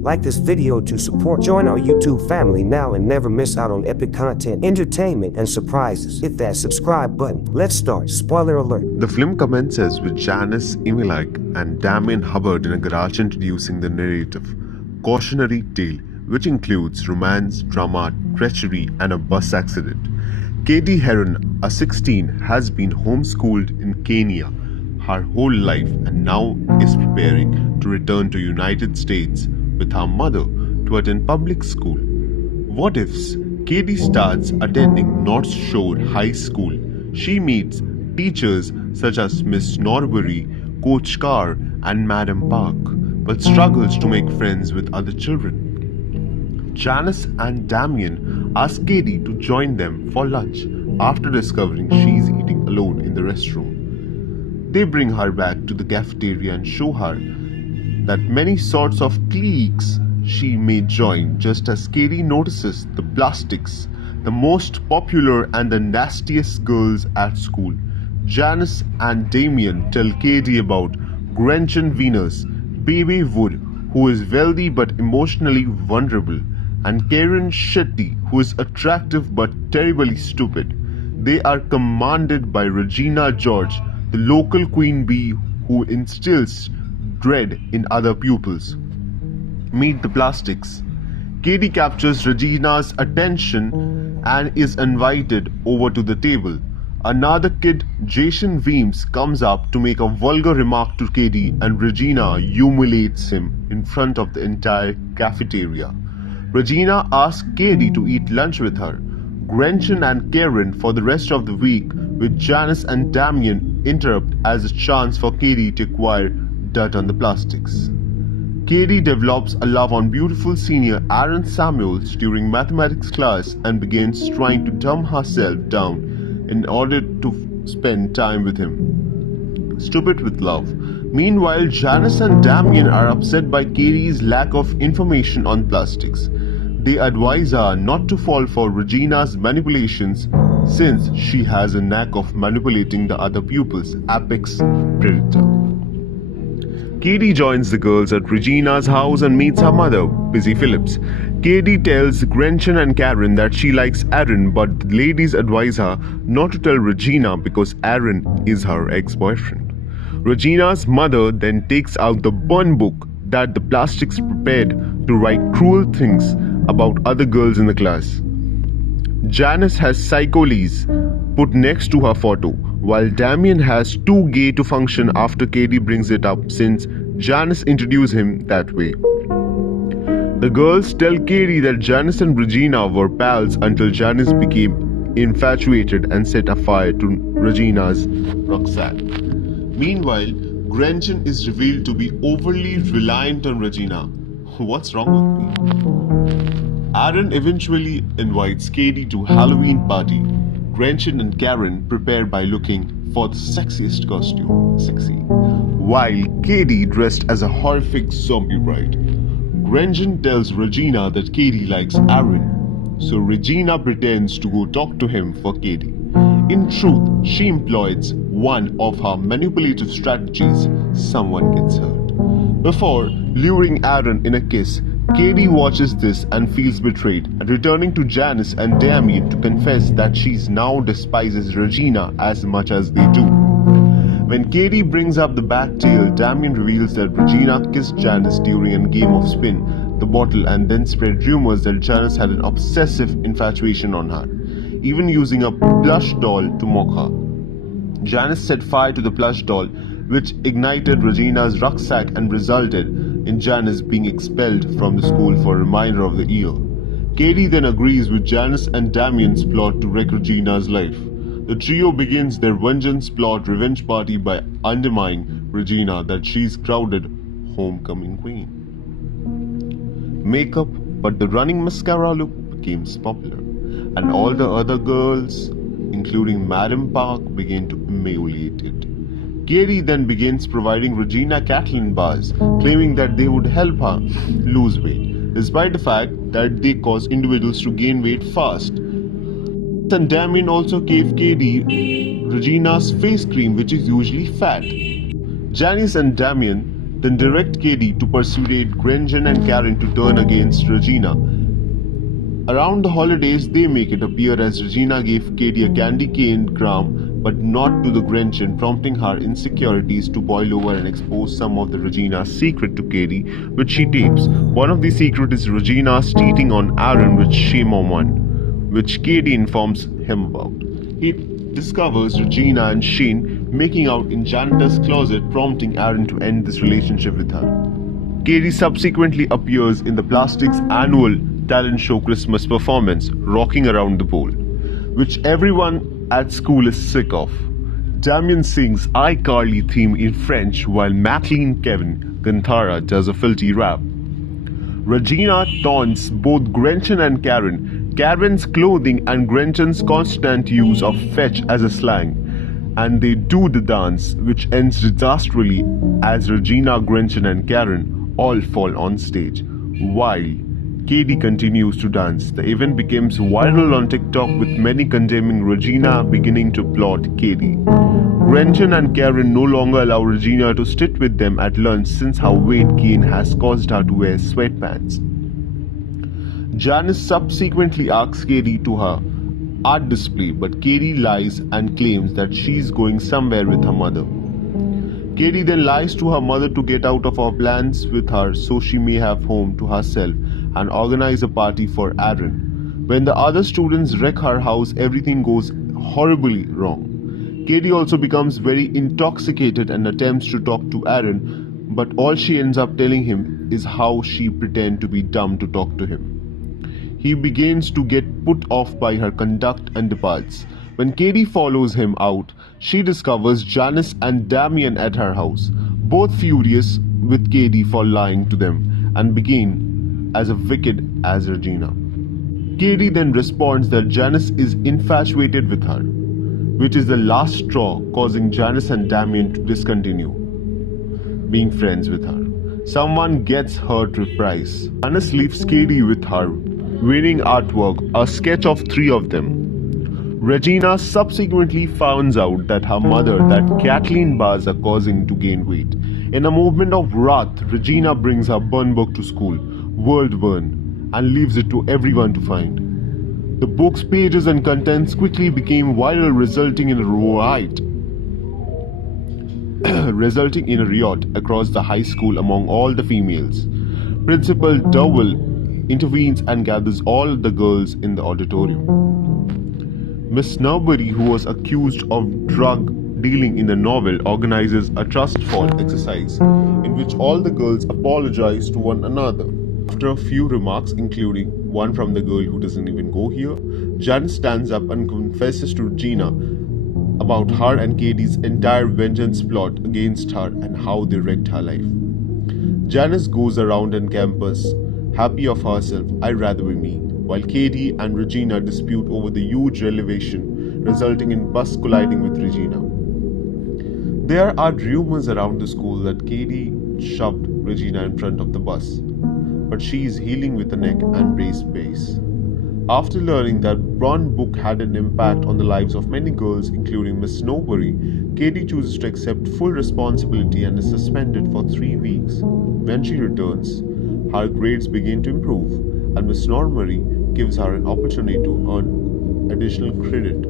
Like this video to support. Join our YouTube family now and never miss out on epic content, entertainment, and surprises. Hit that subscribe button. Let's start. Spoiler alert. The film commences with Janice Imilik and Damien Hubbard in a garage introducing the narrative, cautionary tale, which includes romance, drama, treachery, and a bus accident. Katie Heron, a 16, has been homeschooled in Kenya her whole life and now is preparing to return to United States with her mother to attend public school. What ifs? Katie starts attending North Shore High School. She meets teachers such as Miss Norbury, Coach Carr, and Madam Park, but struggles to make friends with other children. Janice and Damien ask Katie to join them for lunch after discovering she's eating alone in the restroom. They bring her back to the cafeteria and show her that many sorts of cliques she may join, just as Katie notices the plastics, the most popular and the nastiest girls at school. Janice and Damien tell Katie about Gretchen Venus, Baby Wood, who is wealthy but emotionally vulnerable, and Karen Shetty, who is attractive but terribly stupid. They are commanded by Regina George, the local queen bee who instills dread in other pupils. Meet the plastics. Katie captures Regina's attention and is invited over to the table. Another kid, Jason Weems, comes up to make a vulgar remark to Katie, and Regina humiliates him in front of the entire cafeteria. Regina asks Katie to eat lunch with her, Gretchen and Karen for the rest of the week, with Janice and Damien interrupt as a chance for Katie to acquire dirt on the plastics. Katie develops a love on beautiful senior Aaron Samuels during mathematics class and begins trying to dumb herself down in order to spend time with him. Stupid with love. Meanwhile, Janice and Damien are upset by Katie's lack of information on plastics. They advise her not to fall for Regina's manipulations since she has a knack of manipulating the other pupils, apex predator. Katie joins the girls at Regina's house and meets her mother, Busy Phillips. Katie tells Gretchen and Karen that she likes Aaron, but the ladies advise her not to tell Regina because Aaron is her ex-boyfriend. Regina's mother then takes out the burn book that the plastics prepared to write cruel things about other girls in the class. Janice has psycholes put next to her photo, while Damien has too gay to function after Katie brings it up since Janice introduced him that way. The girls tell Katie that Janice and Regina were pals until Janice became infatuated and set a fire to Regina's rucksack. Meanwhile, Gretchen is revealed to be overly reliant on Regina. What's wrong with me? Aaron eventually invites Katie to a Halloween party. Gretchen and Karen prepare by looking for the sexiest costume, sexy, while Katie dressed as a horrific zombie bride. Gretchen tells Regina that Katie likes Aaron, so Regina pretends to go talk to him for Katie. In truth, she employs one of her manipulative strategies: someone gets hurt. Before luring Aaron in a kiss, Katie watches this and feels betrayed, and returning to Janice and Damien to confess that she now despises Regina as much as they do. When Katie brings up the back tale, Damien reveals that Regina kissed Janice during a game of spin the bottle and then spread rumors that Janice had an obsessive infatuation on her, even using a plush doll to mock her. Janice set fire to the plush doll, which ignited Regina's rucksack and resulted in Janice being expelled from the school for a remainder of the year. Katie then agrees with Janice and Damien's plot to wreck Regina's life. The trio begins their vengeance plot revenge party by undermining Regina that she's crowded homecoming queen. Makeup, but the running mascara look becomes popular, and all the other girls, including Madam Park, begin to emulate it. Katie then begins providing Regina Catalan bars, claiming that they would help her lose weight, despite the fact that they cause individuals to gain weight fast. And Damien also gave Katie Regina's face cream, which is usually fat. Janice and Damien then direct Katie to persuade Gretchen and Karen to turn against Regina. Around the holidays, they make it appear as Regina gave Katie a candy cane gram, but not to the Gretchen, prompting her insecurities to boil over and expose some of the Regina's secret to Katie, which she tapes. One of the secrets is Regina's cheating on Aaron with Shame on One, which Katie informs him about. He discovers Regina and Shane making out in janitor's closet, prompting Aaron to end this relationship with her. Katie subsequently appears in the Plastics' annual talent show Christmas performance, Rocking Around the Pole, which everyone at school is sick of. Damien sings iCarly theme in French while Maclean Kevin Gantara does a filthy rap. Regina taunts both Gretchen and Karen. Karen's clothing and Gretchen's constant use of fetch as a slang, and they do the dance, which ends disastrously as Regina, Gretchen, and Karen all fall on stage, while Katie continues to dance. The event becomes viral on TikTok, with many condemning Regina beginning to applaud Katie. Gretchen and Karen no longer allow Regina to sit with them at lunch since her weight gain has caused her to wear sweatpants. Janice subsequently asks Katie to her art display, but Katie lies and claims that she's going somewhere with her mother. Katie then lies to her mother to get out of our plans with her so she may have home to herself and organize a party for Aaron. When the other students wreck her house, everything goes horribly wrong. Katie also becomes very intoxicated and attempts to talk to Aaron, but all she ends up telling him is how she pretends to be dumb to talk to him. He begins to get put off by her conduct and departs. When Katie follows him out, she discovers Janice and Damien at her house, both furious with Katie for lying to them, and begin as wicked as Regina. Katie then responds that Janice is infatuated with her, which is the last straw, causing Janice and Damien to discontinue being friends with her. Someone gets her reprise. Janice leaves Katie with her winning artwork, a sketch of 3 of them. Regina subsequently finds out that her mother, that Kathleen bars are causing to gain weight. In a movement of wrath, Regina brings her burn book to school, World Burn, and leaves it to everyone to find. The book's pages and contents quickly became viral, resulting in a riot across the high school among all the females. Principal Dowell intervenes and gathers all the girls in the auditorium. Miss Newberry, who was accused of drug dealing in the novel, organizes a trust fall exercise in which all the girls apologize to one another. After a few remarks, including one from the girl who doesn't even go here, Janice stands up and confesses to Regina about her and Katie's entire vengeance plot against her and how they wrecked her life. Janice goes around on campus, happy of herself, I'd rather be me, while Katie and Regina dispute over the huge elevation, resulting in bus colliding with Regina. There are rumors around the school that Katie shoved Regina in front of the bus, but she is healing with a neck and braced base. After learning that Brown book had an impact on the lives of many girls, including Miss Newberry, Katie chooses to accept full responsibility and is suspended for 3 weeks. When she returns, her grades begin to improve, and Miss Newberry gives her an opportunity to earn additional credit.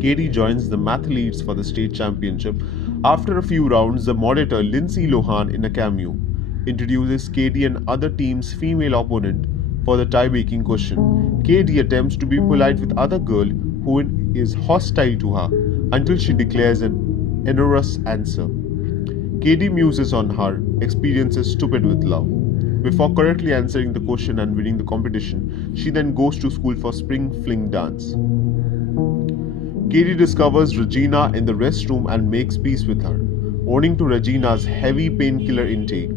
Katie joins the mathletes for the state championship. After a few rounds, the moderator Lindsay Lohan, in a cameo, introduces Katie and other team's female opponent for the tie-breaking question. Katie attempts to be polite with other girl who is hostile to her until she declares an erroneous answer. Katie muses on her experiences stupid with love. Before correctly answering the question and winning the competition, she then goes to school for spring fling dance. Katie discovers Regina in the restroom and makes peace with her, owing to Regina's heavy painkiller intake.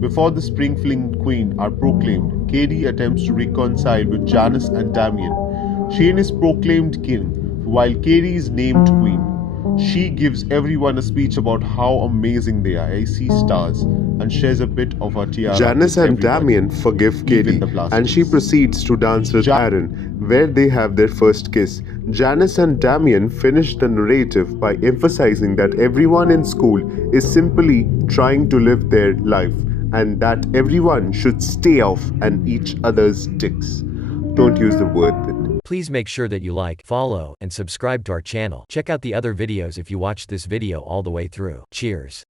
Before the spring fling queen are proclaimed, Katie attempts to reconcile with Janice and Damien. Shane is proclaimed king, while Katie is named queen. She gives everyone a speech about how amazing they are. I see stars. and shares a bit of her tiara. Janice with and everyone, Damien forgive even Katie, the and she Blasters. proceeds to dance with Aaron, where they have their first kiss. Janice and Damien finish the narrative by emphasizing that everyone in school is simply trying to live their life, and that everyone should stay off and each other's dicks. Don't use the word that. Please make sure that you like, follow, and subscribe to our channel. Check out the other videos if you watched this video all the way through. Cheers.